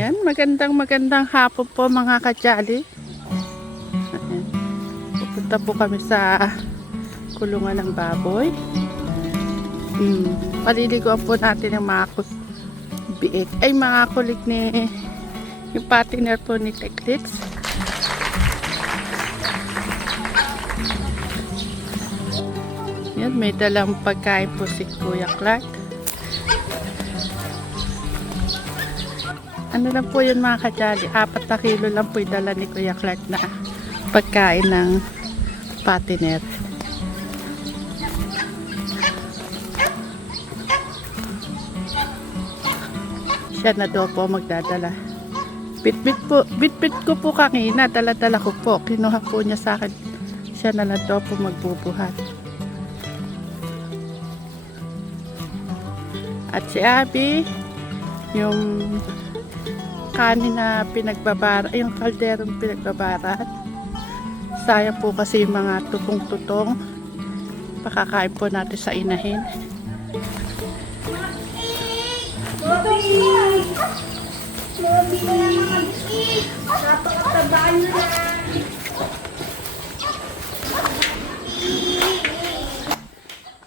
Ayan, magandang hapon po mga kajali. Ayan. Pupunta po kami sa kulungan ng baboy. Paliliguan po natin ang mga biik. Ay, mga kulig ni yung partner po ni Teklits. Yan, may dalang pagkain po si Kuya Clark. Ano lang po yun mga kajali, 4 na kilo lang po yung dala ni Kuya Clark na pagkain ng partner. Siya na daw po magdadala. Bitbit ko po kanina, dala-dala ko po. Kinuha po niya sa akin. Siya na lang daw po magbubuhat. At si Abby, yung kanin na pinagbabara, yung kalderong pinagbabarat. Sayang po kasi yung mga tutong-tutong. Pakakain po natin sa inahin. Napakatabaan na lang.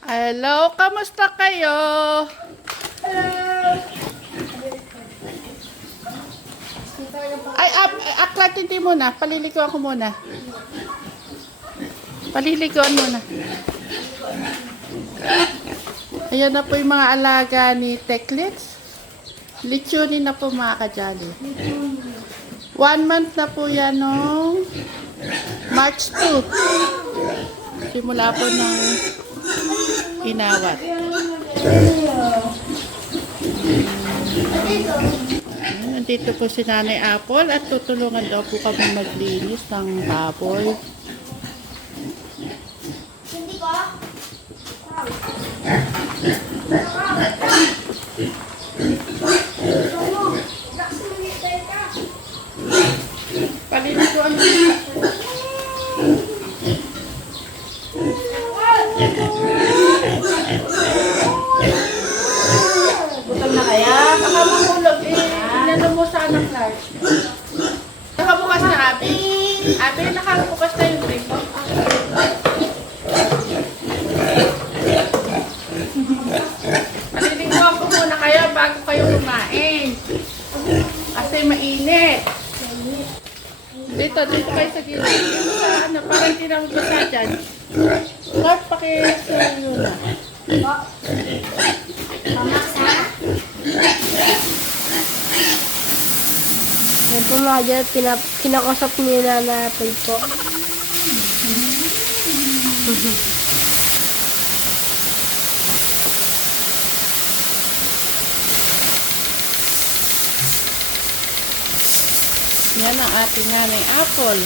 Hello, kamusta kayo? Ay, aklat hindi muna. Paliliguan ko muna. Paliliguan muna. Ayan na po yung mga alaga ni Teklits. Lechonin na po mga kajali. 1 month na po yan noong March 2. Simula po ng inawat. Nandito po si Nanay Apple at tutulungan daw po kami maglinis ng baboy. Paliliguan mo. Gutom na kaya? Baka mahulog eh. Inano mo sana, Clark. Nakabukas na, Abby. Abby, nakabukas na yung drink mo. Paliliguan ko muna kayo bago kayo kumain. Kasi mainit. Dito kayo sa gilid. Ano, parang tinawag ko sa dyan. Clark, pakisuyo na. Yan po mga dyan, kinakasap nila natin po. Yan ang ating Nanay Apple.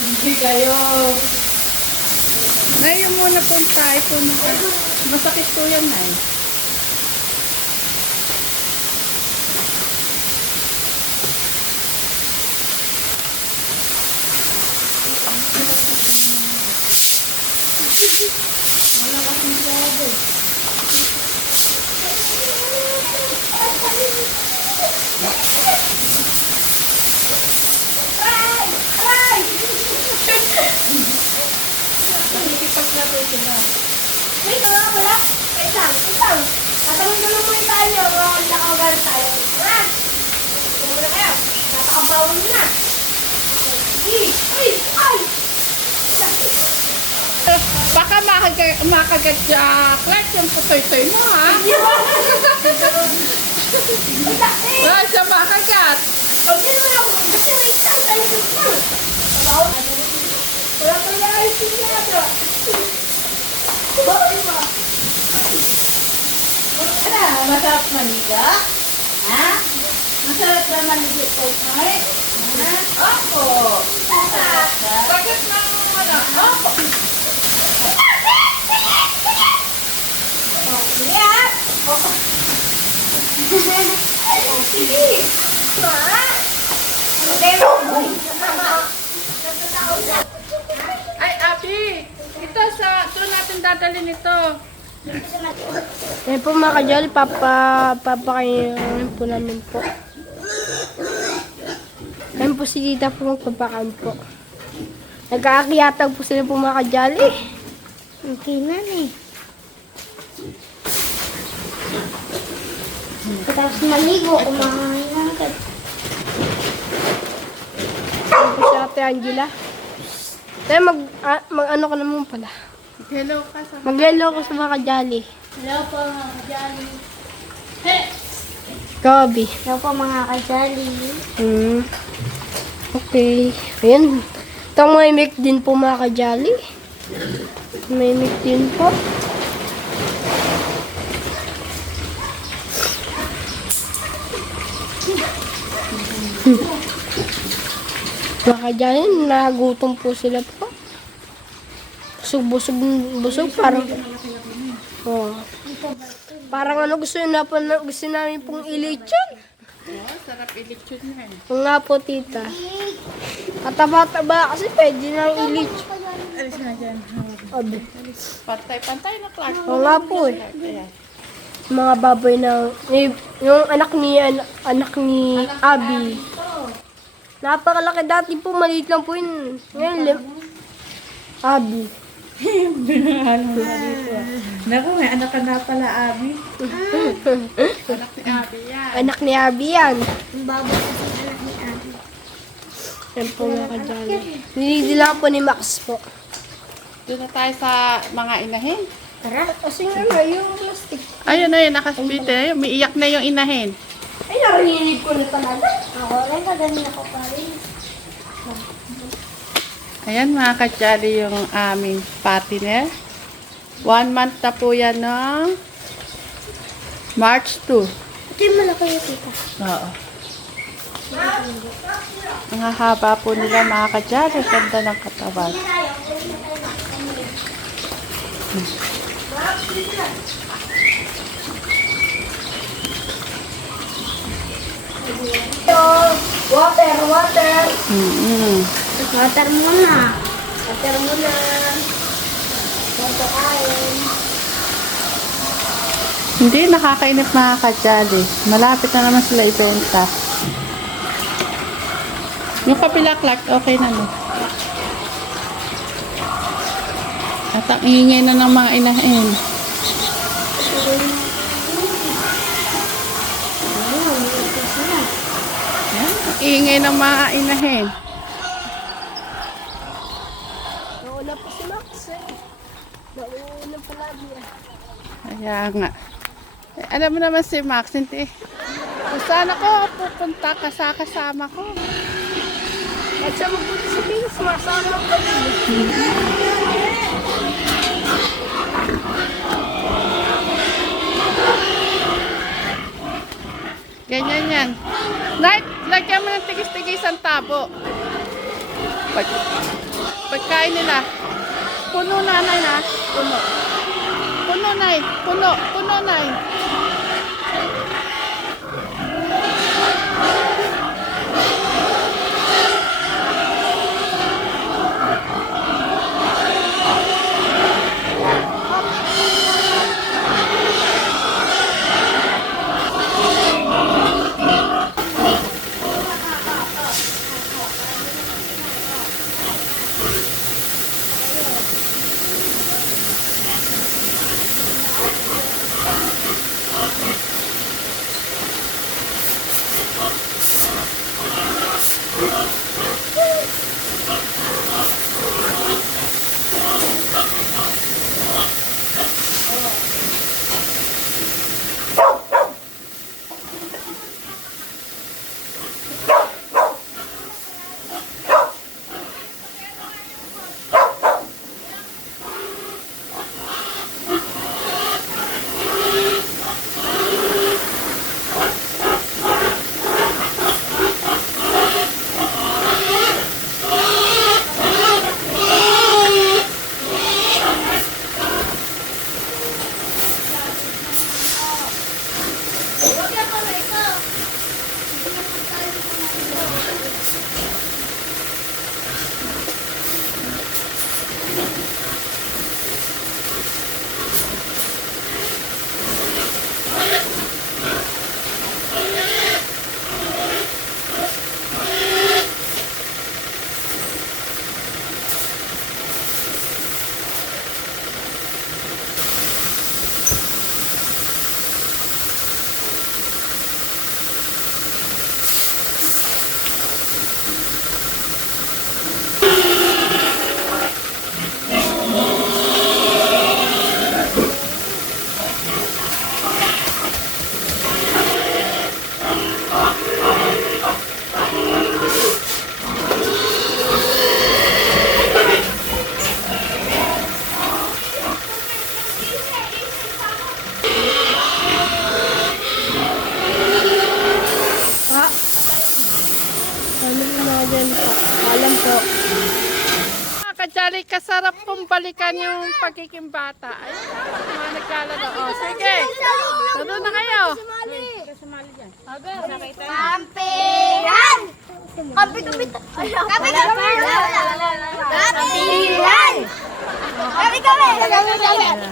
Hindi kayo. Ngayon muna po tayo po. Masakit po yan, Nay. Malakas ng baboy. Nakikipag na po sila. Wait, wala. Wait lang. Tatawin ko naman tayo. Nakakagal tayo. Ha? Kumula kayo. Napakapawin na. Ay! Baka makagat Clark yung putoy-toy mo, ha? Ah, siya makagat. Huwag yun na lang. Kasi wait lang. Tayo na. Wala pa yung ayos yung yado. Bakit ba? Masarap maniga? Ha? Masarap na maniga po, Mark? Ha? Opo. Bakit na wala? Opo. Sige. Sige. Ay, Abby! Ito doon natin dadalhin ito. Yan po mga kajali, papakainin po namin po. Yan po si Tita po magpapakain po. Nagkakakiyatag po sila po mga kajali. Okay na eh. Tapos maligo, kumakain na agad. Yan po si Ate Angela. Tayo mag-ano ka naman pala. Hello ka sa... Mag-hello ko sa mga kajali. Hello po mga kajali. Gabi. Hello po mga kajali. Okay. Ayan. Itong may mic din po mga kajali. May mic din po. Mga kajali, nagutom po sila po. Busog, parang... Oh. Parang ano gusto namin pong ilitsyon. Oh, sarap ilitsyon na eh. Oo nga po, tita. Kataba-taba kasi pwede nang ilitsyon. Alis na dyan. Obe. Pantay-pantay na, Clark. Oo nga po eh. Ayan. Mga baboy na... Yung anak ni Abby. Napakalaki dati po, maliit lang po yun. Ngayon, Abby. Naku, may anak ka na pala, Abi. Anak ni Abby yan. Anak ni Abby yan. Ang baboy kasi anak ni Abi. Yan po mga kajali. Nilidila po ni Max po. Doon na tayo sa mga inahin. Tara. Kasi nga yung plastic. Ayun na yun, nakaspite na yun. Umiiyak na yung inahin. Ay, narinig ko na talaga. Ako rin, magaling ako pa rin. Ayan mga kajali yung aming partner. 1 month na po yan no? March 2. Ito yung malaki yung tita. Oo. Ang hahaba po nila mga kajali. Ganda ng katawan. Water. Mm-hmm. Water muna. Water kain. Hindi nakakainip mga kajali. Malapit na naman sila ibenta. Yung kapila Clark, okay na no? At ang ingay na ng mga inahin. Yan, ang ingay ng mga inahin. Nauna po si Max eh. Nauna palagi eh. Kaya nga. Eh, alam mo naman si Max, hindi. Kung saan ako pupunta kasama ko. At siya magpunta sa Pinas, masama ko. Ganyan yan. Night, lagyan mo ng tigis-tigis ang tabo. Pagkain nila. Puno nanay ha. Puno. Puno nay. Puno nay. Jolly, kasarap pong balikan yung pagiging bata. Ay, mga naglalaro. Oh, sige. Laro na kayo. Kampihan! Kampi-kampi! Kampi-kampi! Kampihan!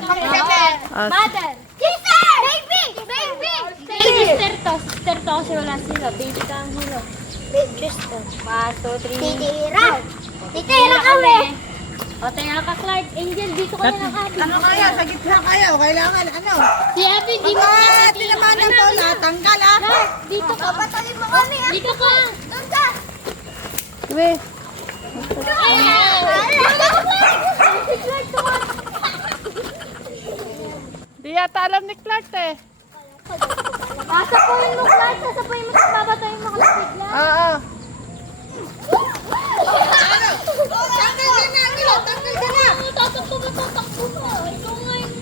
Kampi-kampi! Ah, Mother! Sister! Baby! Baby! Sister to kasi wala sila. Baby ka ang hilo. Sister. 1, 2, 3. Titira! Titira kami! O, tayo ka, Clark. Angel, dito ka na Abby. Ano kaya? Sa gitna kayo. Kailangan ano? Si Abby, di mo. Tinamanan ko na. Tanggal ah. Dito ka. Patalin mo kami ah! Dito ka. Doon ka! Uwe. Di yata alam ni Clark eh. Sasapuin mo, Clark. Sasapuin mo. Tapos babatayin mo ka na bigla. Oo. Tanggal ka na. Tanggal ka na. Tatakbo mo, tatakbo mo. Ikaw nga yung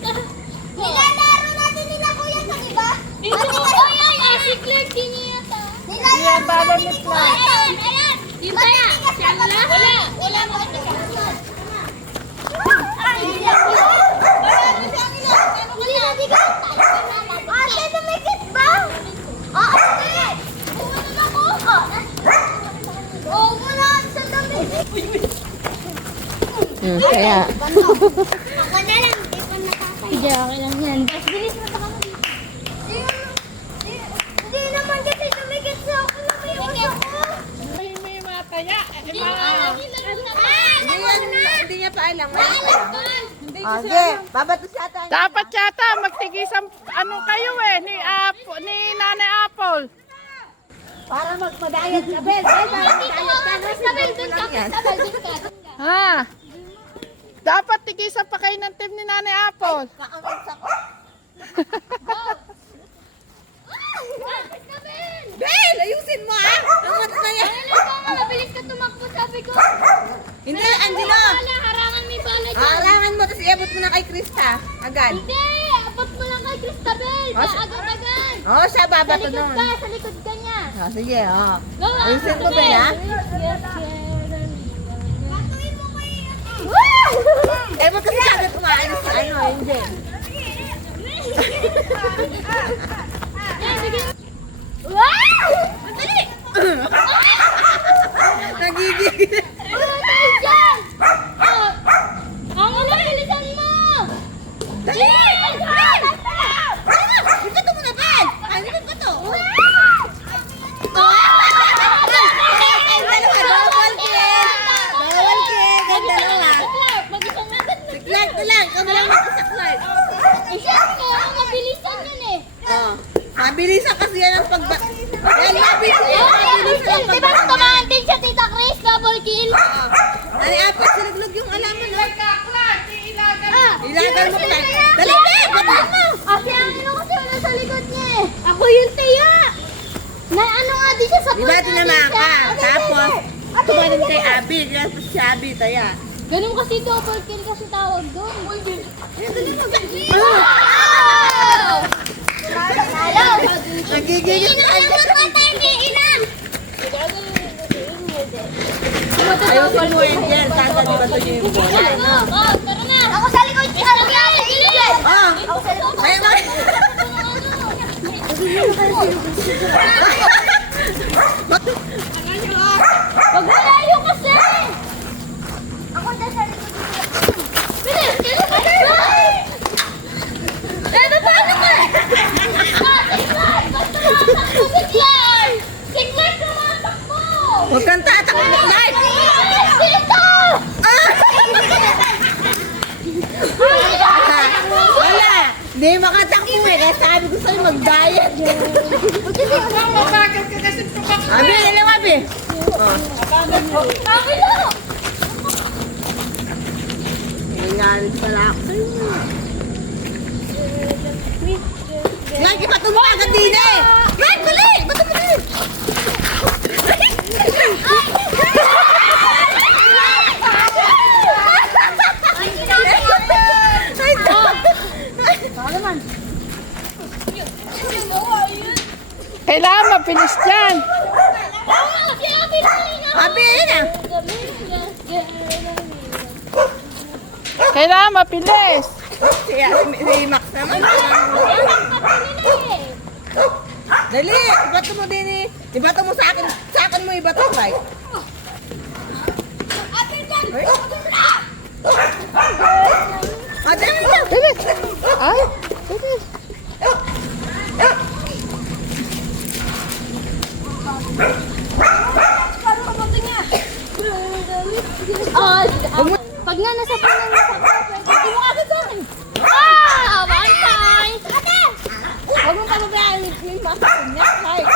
Nilalaro natin nila kuya sa iba? Dito ko. Ay, si Clark diniyata. Di yata alam ni Clark. Ayan! Ayan! Yung kaya. Si Angela? Wala. Wala mo. Ate, lumikit ba? Ate! Umanan ako! Oo, muna sa damit. Kaya. Ako na lang, di pa nakakaya. Sige, okay lang yan. Bilis mo sa kami. Hindi naman kasi lumikit sa ako. Lumikit ako. May mataya. Hindi niya pa alam. Okay. Babato si ata. Dapat yata magtigisan ano kayo eh ni Nanay Apple. Para magpadayag ka, Bel. Sabel, dun ka. Sabel, dun ka. Ha? Dapat tigisan pa kayo ng team ni Nanay Apple. Bel, ayusin mo ah. Ang mata na yan. Mabilis ka tumakbo, sabi ko. Hindi, Angelo. Wala, harangan may bala dyan. Harangan mo, tapos iabot mo na kay Krista. Agad. Hindi, abot mo lang kay Cristabel. Agad-agad. Oo, siya Sa babato likod nun. ka, sa likod ka niya. Sige, oo. Go, Ayusin mo, Bel, ha? Eh, mo kasi agad umaalis sa ano, Angel. Wow! Dali! Nagigigil. Wala tayo dyan! Oh, ang ulo, bilisan mo! Dali! Ito mo na, Bel! Ano ba ito? Bawal kill! Bawal kill! Ang dalawa. Mag-isang agad na. Clark na lang. Ikaw na lang mag-isa, Clark. Siyempre, ang mabilisan yun eh. Oo. Mabilisan kasi yan ang pagba... Yan, mabilisan yan. Mabilisan ang Di ba nung tumahan din siya, Tita Chris, double kill? Ano, apat, sinuglog yung alaman, no? Ah, Ilagan mo, Clark. Dali, Bel! Bataan mo! kasi ang ano kasi wala sa likod niya eh. Ako yung tiya. Na ano nga di siya sa Diba, tinamaan ka? Tapos, tumanin kay Abby. Tapos si Abby, taya. Ganun kasi double kill kasi tawag doon. Nagigigil na. Ayusin mo, Angel. Tata, di ba ito yung bola, no? Oh, tara na. Ako sa likod siya. Oh! Ako sa likod. Kaya mo! Wag mo layo kasi. Ako dyan sa likod. Bilis, bilis, bilis. Eh, paano ka? Si Clark! Si Clark tumatakbo! Huwag kang tatakbo, Clark! Dito! Wala! Hindi makatakbo eh. Kaya sabi ko sa'yo mag-diet. Mabagal ka kasi tumakbo. Abi, ilang Abi? Oh. Kabilo! Nangalit pala ako sa'yo. Clark, bato mo agad din eh! Clark, dali! Bato mo din! Kailangan mabilis dyan. Si Abby na! Abi, yun ah! Kailangan mapilis. Si Max naman. Dali, ibato mo din eh. Ibato mo sa akin. Sa akin mo ibato, right? Ay. Ate, Bilis. Ay, bilis. Pag nga nasa puno mo pwede mo agad sa akin. Ah! One time! Ate! huwag mong pababayaan yung Max niya, right?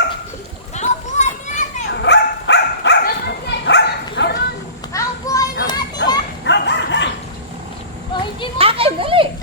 Ako buhay natin! Ako buhay natin! Oh, hindi mo. Akin, dali.